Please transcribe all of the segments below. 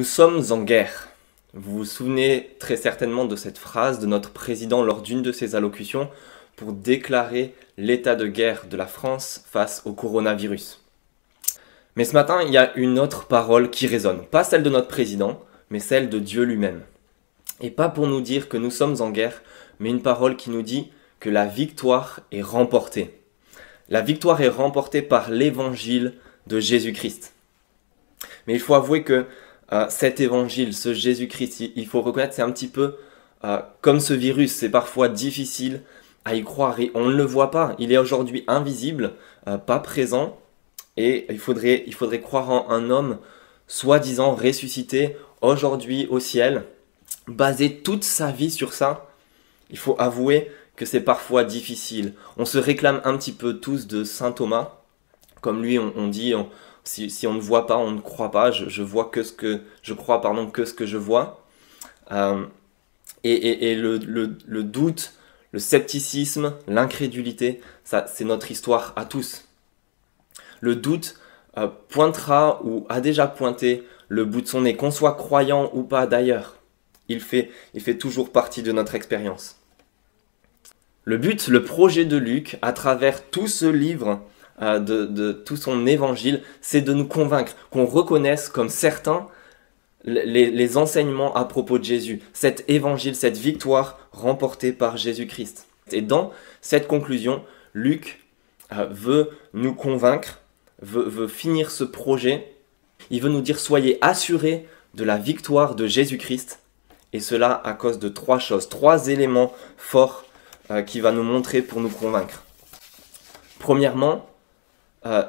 Nous sommes en guerre. Vous vous souvenez très certainement de cette phrase de notre président lors d'une de ses allocutions pour déclarer l'état de guerre de la France face au coronavirus. Mais ce matin, il y a une autre parole qui résonne. Pas celle de notre président, mais celle de Dieu lui-même. Et pas pour nous dire que nous sommes en guerre, mais une parole qui nous dit que la victoire est remportée. La victoire est remportée par l'évangile de Jésus-Christ. Mais il faut avouer que cet évangile, ce Jésus-Christ, il faut reconnaître, c'est un petit peu comme ce virus, c'est parfois difficile à y croire et on ne le voit pas. Il est aujourd'hui invisible, pas présent, et il faudrait croire en un homme soi-disant ressuscité aujourd'hui au ciel, baser toute sa vie sur ça. Il faut avouer que c'est parfois difficile. On se réclame un petit peu tous de saint Thomas, comme lui on dit. Si on ne voit pas, on ne croit pas. Je vois que ce que je crois, pardon, que ce que je vois. Et le doute, le scepticisme, l'incrédulité, ça c'est notre histoire à tous. Le doute pointera ou a déjà pointé le bout de son nez, qu'on soit croyant ou pas d'ailleurs. Il fait toujours partie de notre expérience. Le but, le projet de Luc, à travers tout ce livre, de tout son évangile, c'est de nous convaincre, qu'on reconnaisse comme certains les enseignements à propos de Jésus, cet évangile, cette victoire remportée par Jésus-Christ. Et dans cette conclusion, Luc veut nous convaincre, veut finir ce projet. Il veut nous dire, soyez assurés de la victoire de Jésus-Christ, et cela à cause de trois choses, trois éléments forts qu'il va nous montrer pour nous convaincre. Premièrement,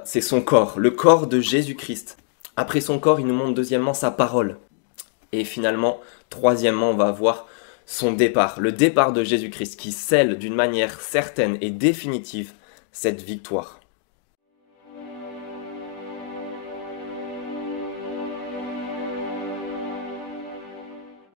c'est son corps, le corps de Jésus-Christ. Après son corps, il nous montre deuxièmement sa parole. Et finalement, troisièmement, on va voir son départ, le départ de Jésus-Christ qui scelle d'une manière certaine et définitive cette victoire.